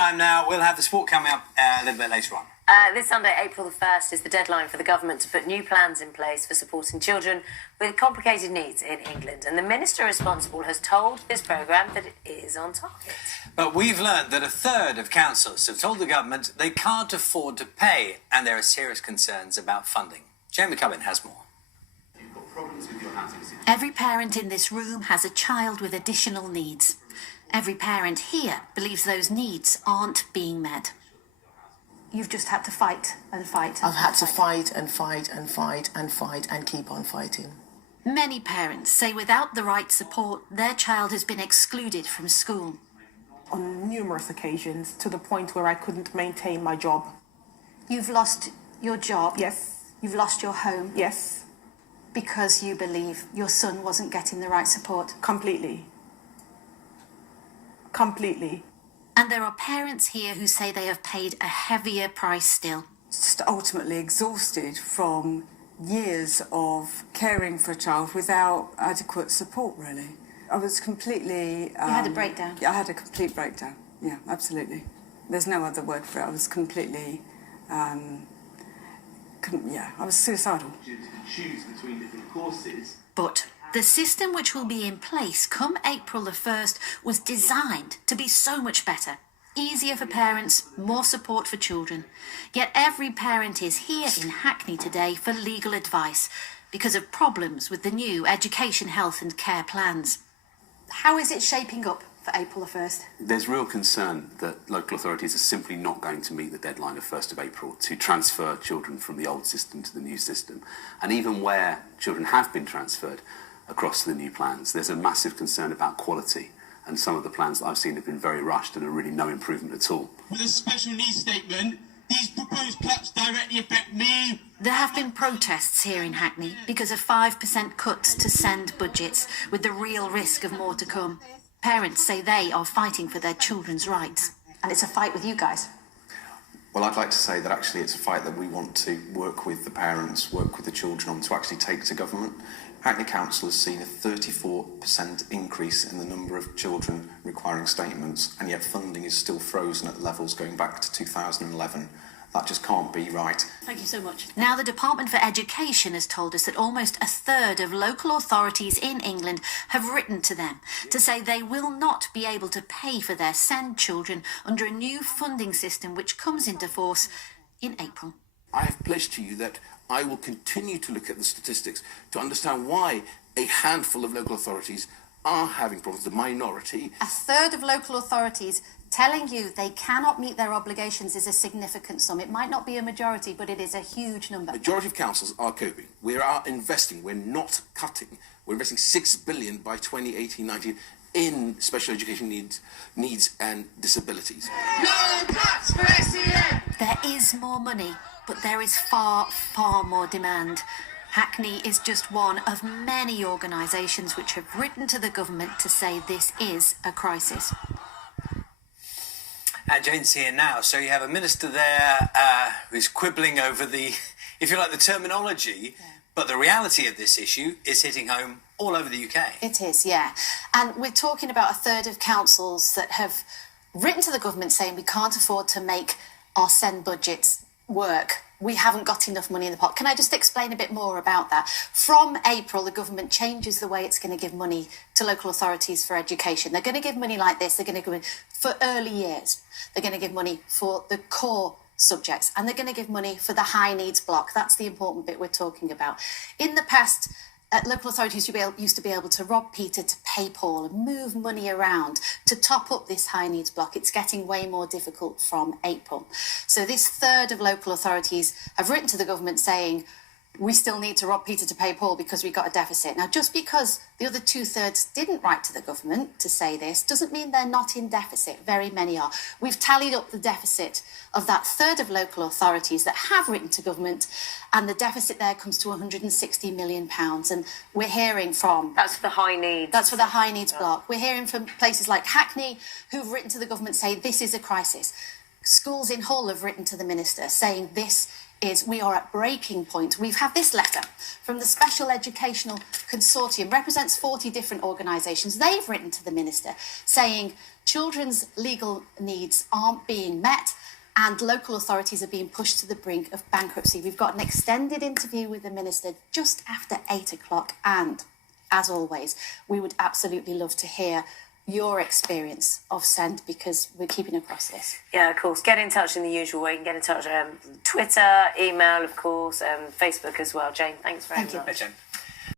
Time now. We'll have the sport coming up a little bit later on. This Sunday, April the 1st, is the deadline for the government to put new plans in place for supporting children with complicated needs in England. And the minister responsible has told this programme that it is on target. But we've learned that a third of councils have told the government they can't afford to pay, and there are serious concerns about funding. Jamie McCubbin has more. You've got problems with your housing situation. Every parent in this room has a child with additional needs. Every parent here believes those needs aren't being met. You've just had to fight and fight. I've had to fight and fight and fight and fight and keep on fighting. Many parents say without the right support, their child has been excluded from school. On numerous occasions, to the point where I couldn't maintain my job. You've lost your job? Yes. You've lost your home? Yes. Because you believe your son wasn't getting the right support? Completely. Completely. And there are parents here who say they have paid a heavier price still. Just ultimately exhausted from years of caring for a child without adequate support, really. I was completely... You had a breakdown? Yeah, I had a complete breakdown. Yeah, absolutely. There's no other word for it. I was completely... I was suicidal. To choose between different courses. But the system which will be in place come April the 1st was designed to be so much better. Easier for parents, more support for children. Yet every parent is here in Hackney today for legal advice because of problems with the new education, health and care plans. How is it shaping up for April the 1st? There's real concern that local authorities are simply not going to meet the deadline of 1st of April to transfer children from the old system to the new system. And even where children have been transferred across the new plans, there's a massive concern about quality. And some of the plans that I've seen have been very rushed and are really no improvement at all. With a special needs statement, these proposed cuts directly affect me. There have been protests here in Hackney because of 5% cuts to SEND budgets, with the real risk of more to come. Parents say they are fighting for their children's rights. And it's a fight with you guys. Well, I'd like to say that actually it's a fight that we want to work with the parents, work with the children on to actually take to government. Hackney Council has seen a 34% increase in the number of children requiring statements, and yet funding is still frozen at levels going back to 2011. That just can't be right. Thank you so much. Now, the Department for Education has told us that almost a third of local authorities in England have written to them to say they will not be able to pay for their SEND children under a new funding system which comes into force in April. I have pledged to you that I will continue to look at the statistics to understand why a handful of local authorities are having problems, the minority. A third of local authorities telling you they cannot meet their obligations is a significant sum. It might not be a majority, but it is a huge number. Majority of councils are coping. We are investing. We're not cutting. We're investing £6 billion by 2018-19 in special education needs and disabilities. No cuts for SEN! There is more money, but there is far, far more demand. Hackney is just one of many organisations which have written to the government to say this is a crisis. And Jane's here now, so you have a minister there who's quibbling over the, if you like, the terminology, but the reality of this issue is hitting home all over the UK. It is, yeah. And we're talking about a third of councils that have written to the government saying we can't afford to make our SEND budgets work. We haven't got enough money in the pot. Can I just explain a bit more about that? From April, the government changes the way it's going to give money to local authorities for education. They're going to give money like this. They're going to give money for early years. They're going to give money for the core subjects. And they're going to give money for the high needs block. That's the important bit we're talking about. In the past, local authorities used to be able to rob Peter to pay Paul and move money around to top up this high needs block. It's getting way more difficult from April. So this third of local authorities have written to the government saying, we still need to rob Peter to pay Paul because we've got a deficit. Now, just because the other 2/3 didn't write to the government to say this doesn't mean they're not in deficit. Very many are. We've tallied up the deficit of that third of local authorities that have written to government, and the deficit there comes to £160 million. And we're hearing from... That's for the high needs. That's for the high needs block. We're hearing from places like Hackney who've written to the government saying this is a crisis. Schools in Hull have written to the Minister saying we are at breaking point. We've had this letter from the Special Educational Consortium, represents 40 different organisations. They've written to the Minister saying children's legal needs aren't being met and local authorities are being pushed to the brink of bankruptcy. We've got an extended interview with the Minister just after 8 o'clock, and as always, we would absolutely love to hear your experience of SEND, because we're keeping across this. Yeah, of course. Get in touch in the usual way. You can get in touch Twitter, email, of course, Facebook as well. Jane, thanks very much. Hey, Jane.